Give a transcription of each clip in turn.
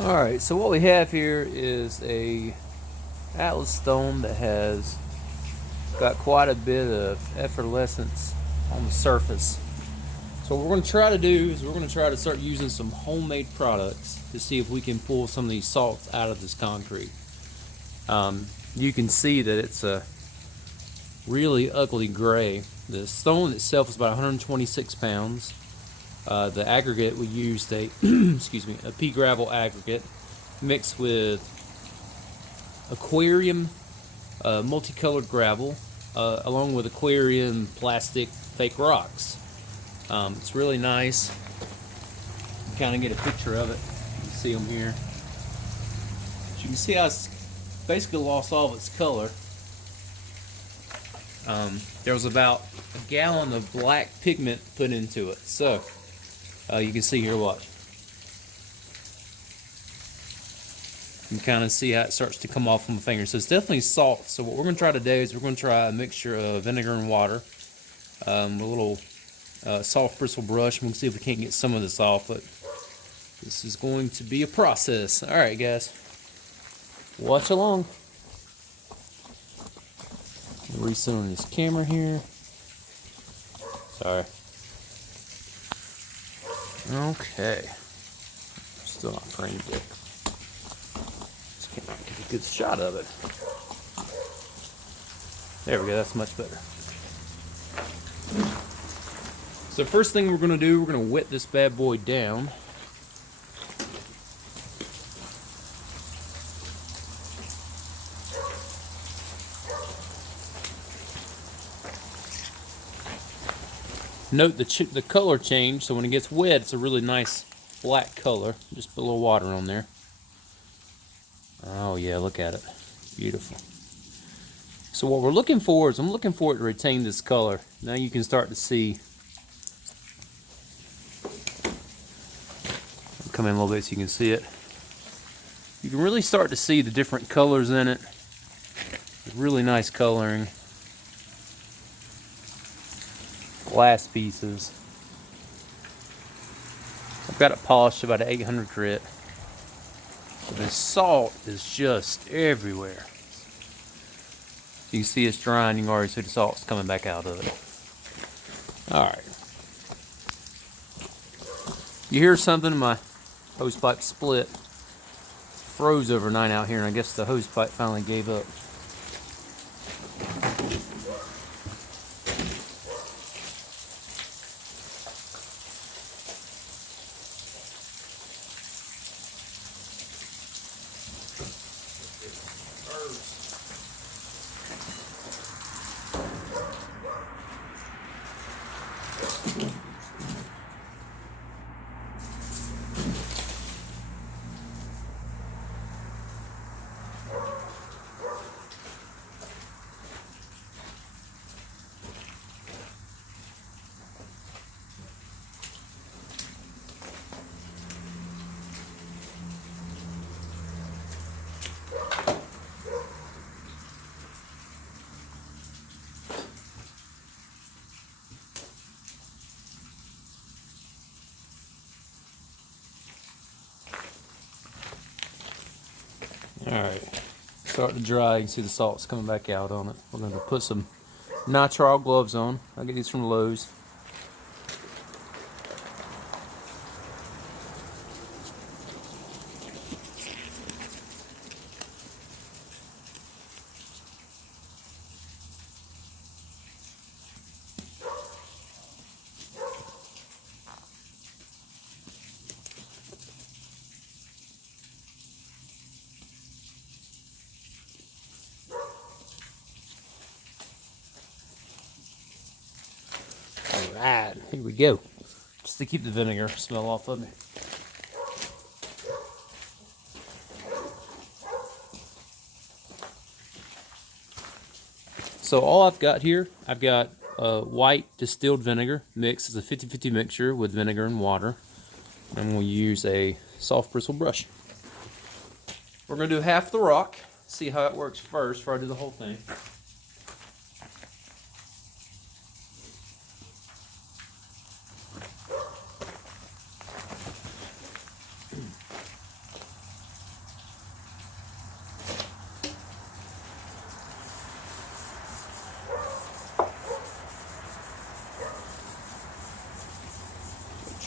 Alright, so what we have here is a Atlas stone that has got quite a bit of effervescence on the surface. So what we're going to try to do is we're going to try to start using some homemade products to see if we can pull some of these salts out of this concrete. You can see that it's a really ugly gray. The stone itself is about 126 pounds. The aggregate, we used a a pea gravel aggregate mixed with aquarium multicolored gravel along with aquarium plastic fake rocks. It's really nice. You kind of get a picture of it. You can see them here. But you can see how it's basically lost all of its color. There was about a gallon of black pigment put into it. So you can see here, watch. You can kind of see how it starts to come off from my finger. So it's definitely salt. So what we're going to try today is we're going to try a mixture of vinegar and water. A little soft bristle brush. We'll see if we can't get some of this off, but this is going to be a process. Alright guys, watch along. Reset on this camera here. Sorry. Okay. Still not framed yet. Just can't get a good shot of it. There we go, that's much better. So first thing we're going to do, we're going to wet this bad boy down. Note the color change, so when it gets wet, it's a really nice black color. Just put a little water on there. Oh yeah, look at it. Beautiful. So what we're looking for is, I'm looking for it to retain this color. Now you can start to see. I'll come in a little bit so you can see it. You can really start to see the different colors in it. It's really nice coloring. Glass pieces. I've got it polished about an 800 grit. The salt is just everywhere. You can see it's drying. You can already see the salt's coming back out of it. Alright. You hear something? My hose pipe split. Froze overnight out here, and I guess the hose pipe finally gave up. Alright, start to dry. You can see the salt's coming back out on it. We're going to put some nitrile gloves on. I get these from Lowe's. Alright, here we go. Just to keep the vinegar smell off of me. So all I've got here, I've got white distilled vinegar mixed. It's a 50-50 mixture with vinegar and water. And we'll use a soft bristle brush. We're going to do half the rock. See how it works first before I do the whole thing.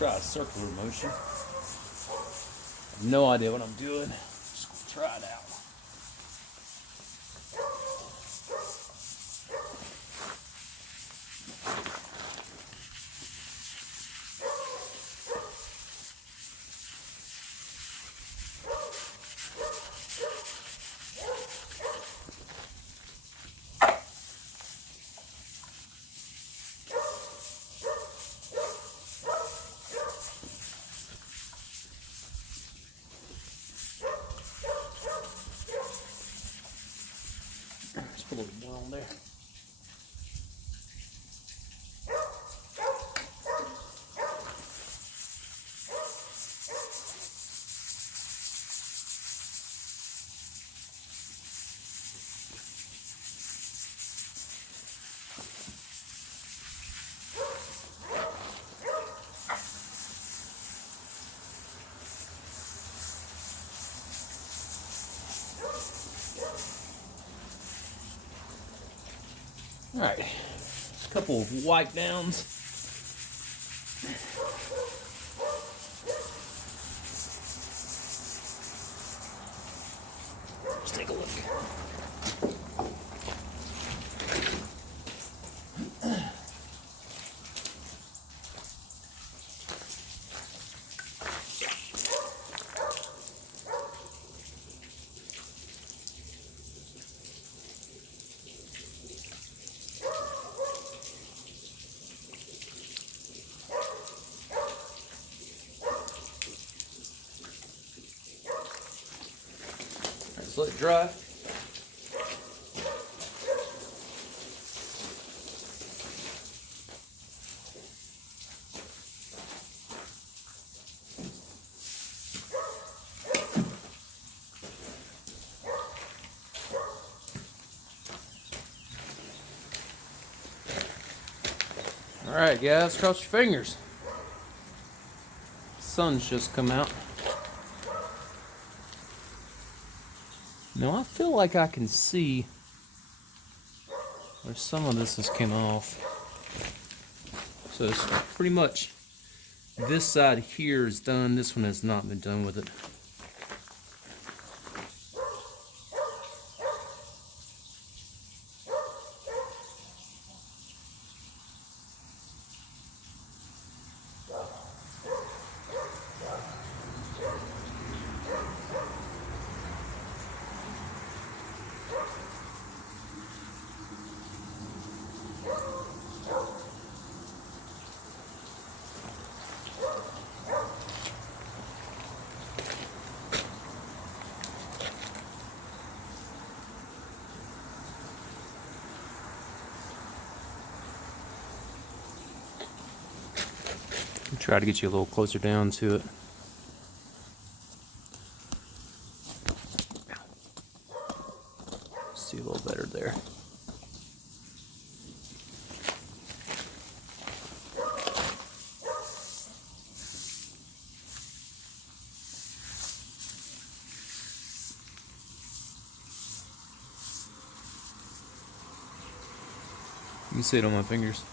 try a circular motion. I have no idea what I'm doing. Just gonna try it out. Just put a little more on there. All right, a couple of wipe downs. Let's take a look. Let's let it dry. All right, guys, cross your fingers. Sun's just come out. Now I feel like I can see where some of this has come off. So it's pretty much this side here is done. This one has not been done with it. Try to get you a little closer down to it. See a little better there. You can see it on my fingers.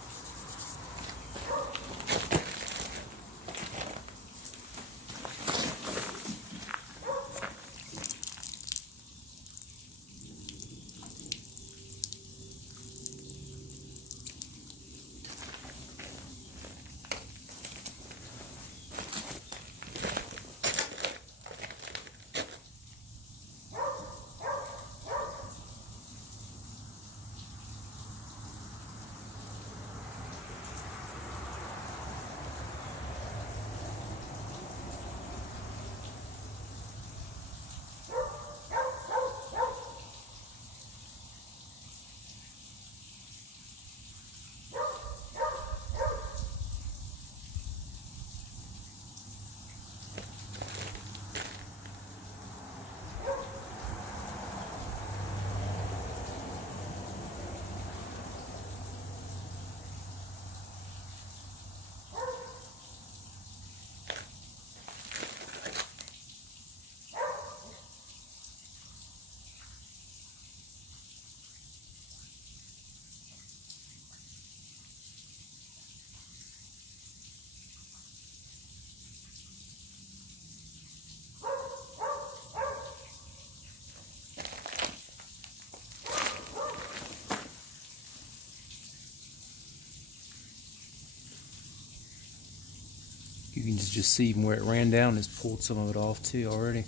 You can just see from where it ran down, it's pulled some of it off too already.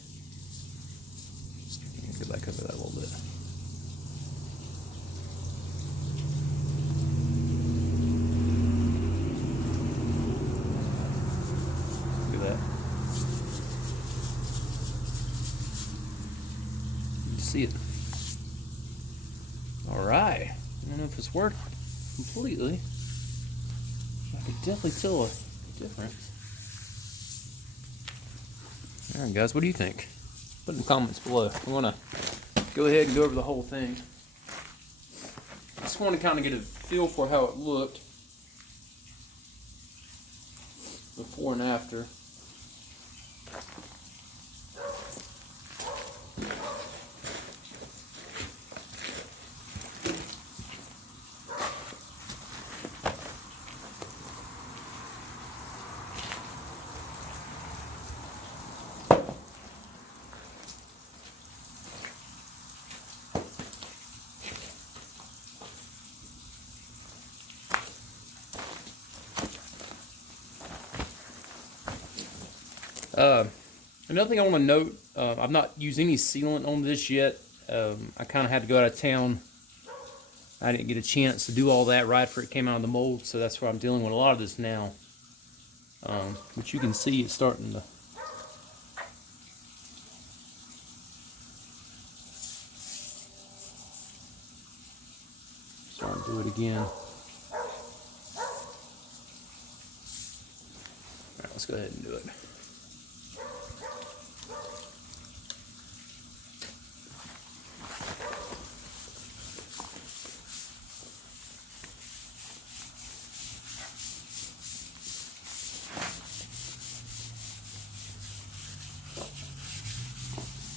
Go back over that a little bit. Look at that. You can see it. Alright. I don't know if it's worked completely. I can definitely tell a difference. Alright guys, what do you think? Put in the comments below. I want to go ahead and go over the whole thing. I just want to kind of get a feel for how it looked before and after. Another thing I want to note, I've not used any sealant on this yet. I kind of had to go out of town. I didn't get a chance to do all that right before it came out of the mold, so that's where I'm dealing with a lot of this now. But you can see it's starting to... Starting to do it again. Alright, let's go ahead and do it.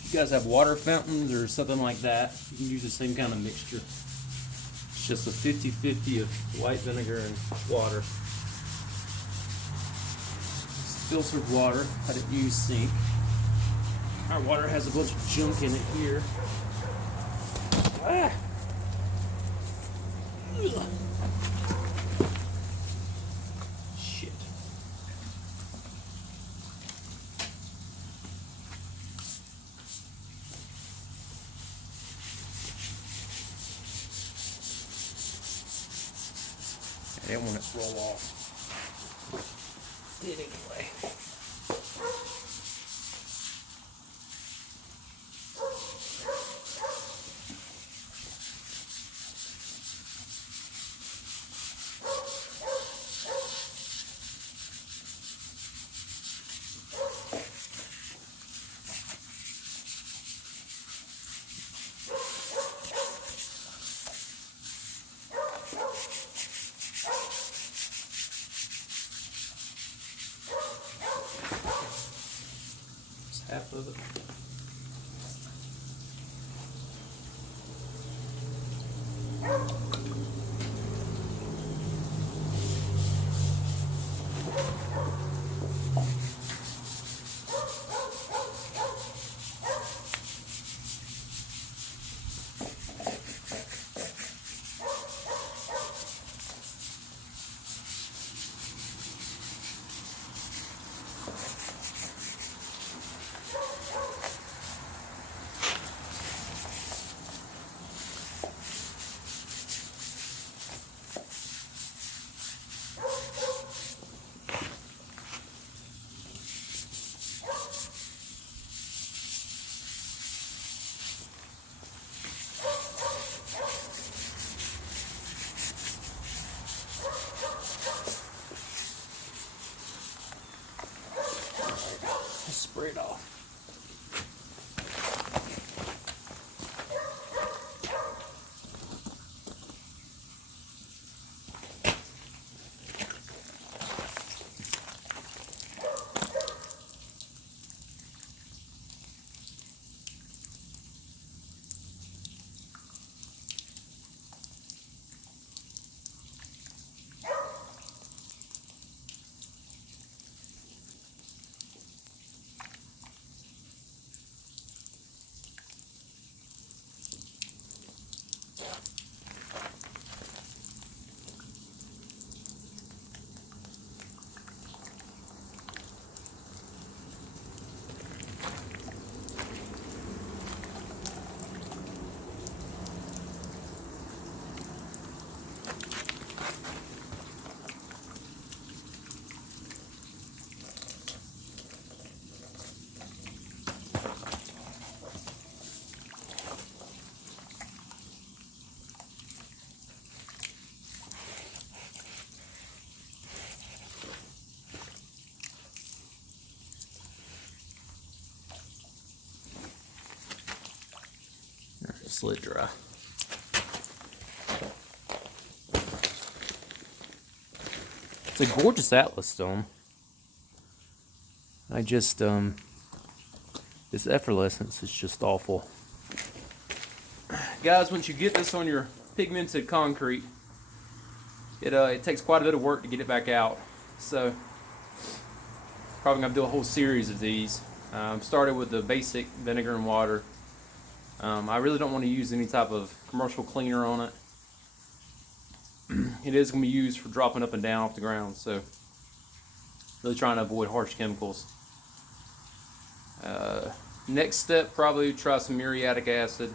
If you guys have water fountains or something like that, you can use the same kind of mixture. It's just a 50-50 of white vinegar and water. It's filtered water. I didn't use sink. Our water has a bunch of junk in it here. Ah! Ugh. Shit. I didn't want it to roll off. Did anyway. Half of it. Spray it off. just let it dry. It's a gorgeous Atlas stone. I just, this effervescence is just awful. Guys, once you get this on your pigmented concrete, it takes quite a bit of work to get it back out. So, probably going to do a whole series of these. Started with the basic vinegar and water. I really don't want to use any type of commercial cleaner on it. It is going to be used for dropping up and down off the ground, so really trying to avoid harsh chemicals. Next step, probably try some muriatic acid,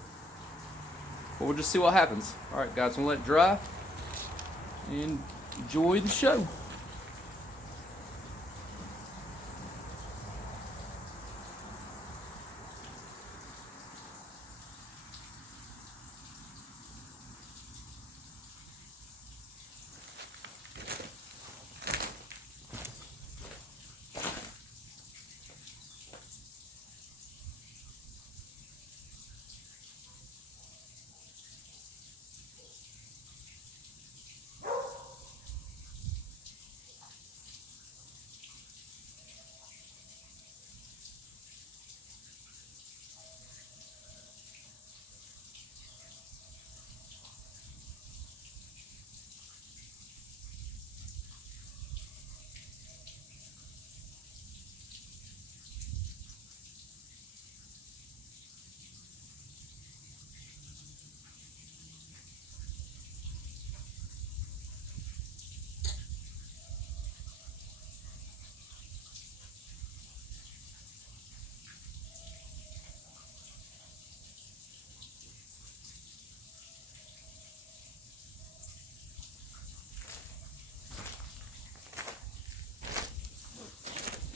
but we'll just see what happens. Alright guys, I'm going to let it dry and enjoy the show.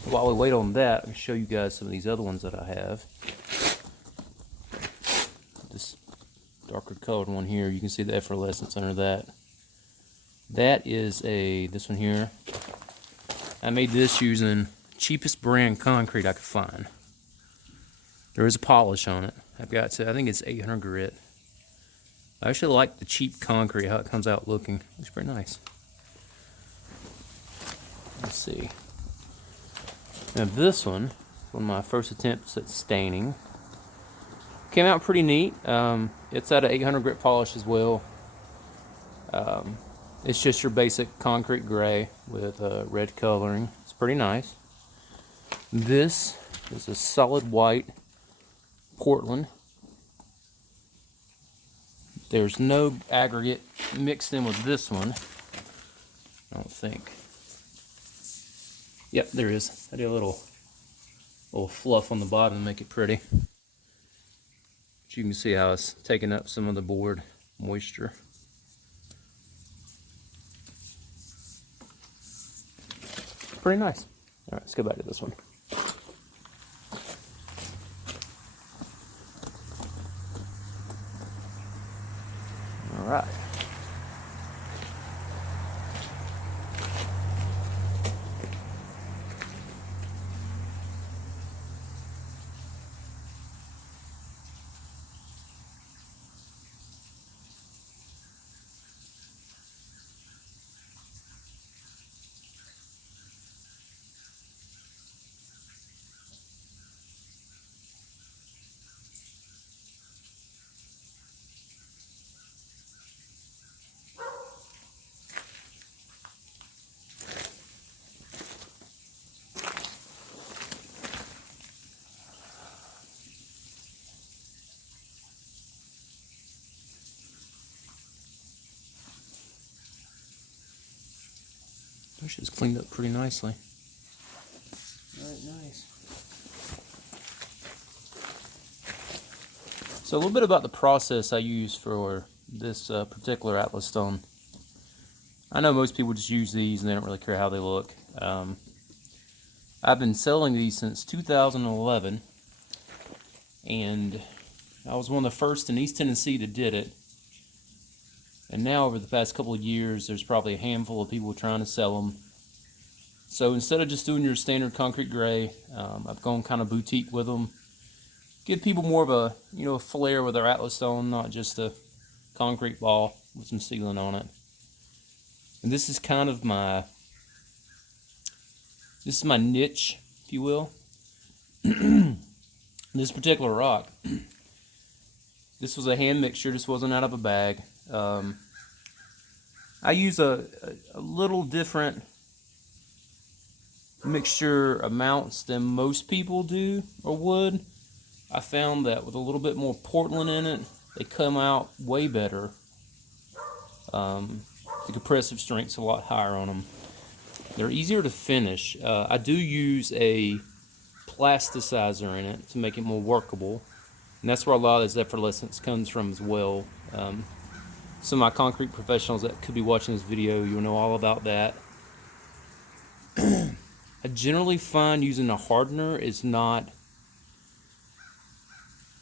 While we wait on that, I'll show you guys some of these other ones that I have. This darker colored one here, you can see the effervescence under that. That is this one here. I made this using cheapest brand concrete I could find. There is a polish on it. I think it's 800 grit. I actually like the cheap concrete, how it comes out looking. Looks pretty nice. Let's see. Now this one of my first attempts at staining. Came out pretty neat. It's at an 800 grit polish as well. It's just your basic concrete gray with red coloring. It's pretty nice. This is a solid white Portland. There's no aggregate mixed in with this one, I don't think. Yep, there is. I did a little fluff on the bottom to make it pretty. But you can see how it's taking up some of the board moisture. Pretty nice. All right, let's go back to this one. All right. This is cleaned up pretty nicely. Alright, nice. So a little bit about the process I use for this particular Atlas stone. I know most people just use these and they don't really care how they look. I've been selling these since 2011, and I was one of the first in East Tennessee that did it. And now over the past couple of years, there's probably a handful of people trying to sell them. So instead of just doing your standard concrete gray, I've gone kind of boutique with them. give people more of a, you know, a flair with our Atlas stone, not just a concrete ball with some sealant on it. And this is kind of my niche, if you will. This particular rock, this was a hand mixture. This wasn't out of a bag. I use a little different mixture amounts than most people do or would. I found that with a little bit more Portland in it, they come out way better. The compressive strength's a lot higher on them. They're easier to finish. I do use a plasticizer in it to make it more workable, and that's where a lot of this effervescence comes from as well. Some of my concrete professionals that could be watching this video, you'll know all about that. I generally find using a hardener is not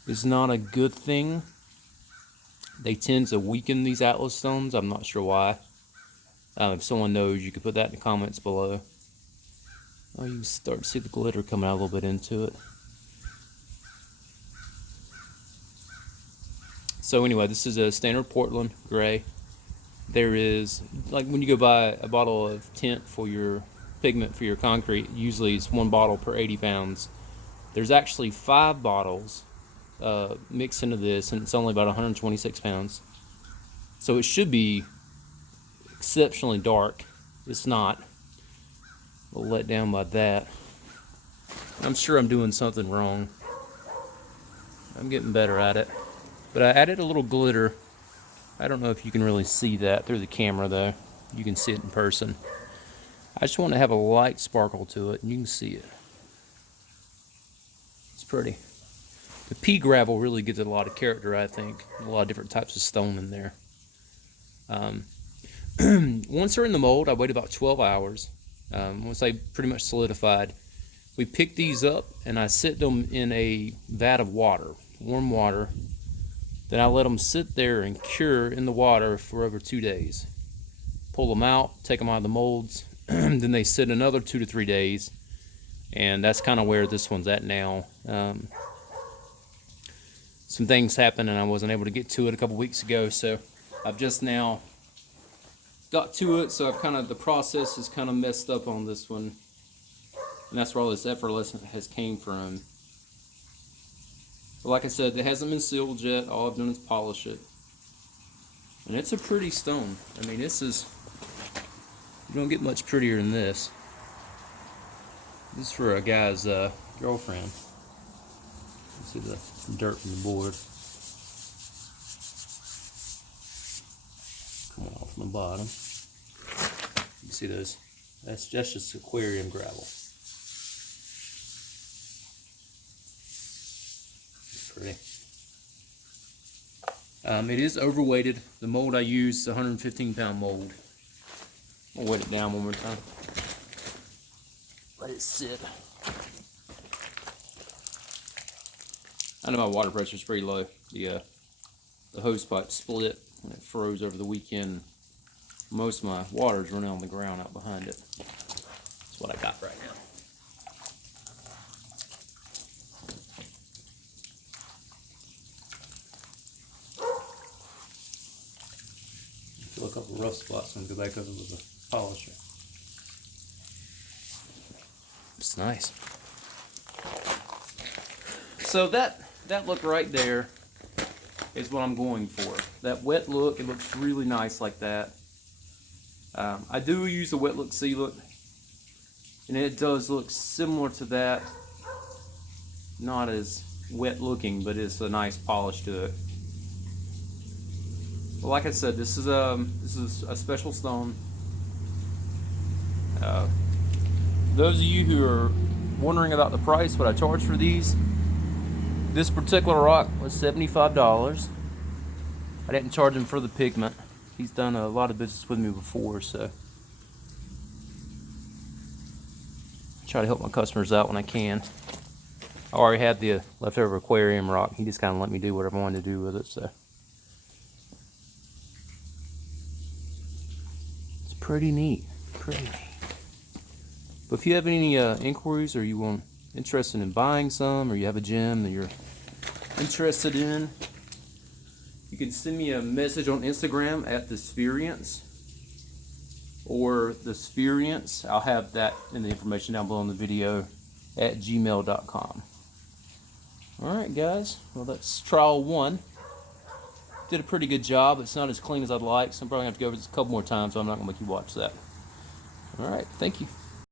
a good thing. They tend to weaken these Atlas stones. I'm not sure why. If someone knows, you could put that in the comments below. Oh, you can start to see the glitter coming out a little bit into it. So anyway, this is a standard Portland gray. There is, like when you go buy a bottle of tint for your pigment for your concrete, usually it's 1 bottle per 80 pounds. There's actually 5 bottles mixed into this, and it's only about 126 pounds. So it should be exceptionally dark. It's not. A little let down by that. I'm sure I'm doing something wrong. I'm getting better at it. But I added a little glitter. I don't know if you can really see that through the camera though. You can see it in person. I just want to have a light sparkle to it, and you can see it. It's pretty. The pea gravel really gives it a lot of character, I think. A lot of different types of stone in there. Once they're in the mold, I wait about 12 hours. Once they pretty much solidified, we pick these up and I sit them in a vat of water, warm water. Then I let them sit there and cure in the water for over 2 days. Pull them out, take them out of the molds, then they sit another 2 to 3 days, and that's kind of where this one's at now. Some things happened and I wasn't able to get to it a couple weeks ago, so I've just now got to it. So I've kind of, the process is kind of messed up on this one, and that's where all this effervescence has came from. But like I said, it hasn't been sealed yet. All I've done is polish it, and it's a pretty stone. I mean, this is, you don't get much prettier than this. This is for a guy's girlfriend. You see the dirt from the board coming off from the bottom. You can see those. That's just aquarium gravel. It's pretty. It is overweighted. The mold I use is a 115-pound mold. I'll weight it down one more time. Let it sit. I know my water pressure is pretty low. The hose pipe split when it froze over the weekend. Most of my water is running on the ground out behind it. That's what I got right now. Fill a couple rough spots and go back over with the polisher. It's nice. So that look right there is what I'm going for. That wet look, it looks really nice like that. I do use the wet look sealant, and it does look similar to that. Not as wet looking, but it's a nice polish to it. But like I said, this is a special stone. Those of you who are wondering about the price, what I charge for these, this particular rock was $75. I didn't charge him for the pigment. He's done a lot of business with me before, so I try to help my customers out when I can. I already had the leftover aquarium rock. He just kind of let me do whatever I wanted to do with it, so it's pretty neat. Pretty neat. But if you have any inquiries, or you want interested in buying some, or you have a gem that you're interested in, you can send me a message on Instagram at thesphererience or thesphererience. I'll have that in the information down below in the video at gmail.com. Alright guys, well that's trial 1. Did a pretty good job. It's not as clean as I'd like, so I'm probably going to have to go over this a couple more times, so I'm not going to make you watch that. Alright, thank you.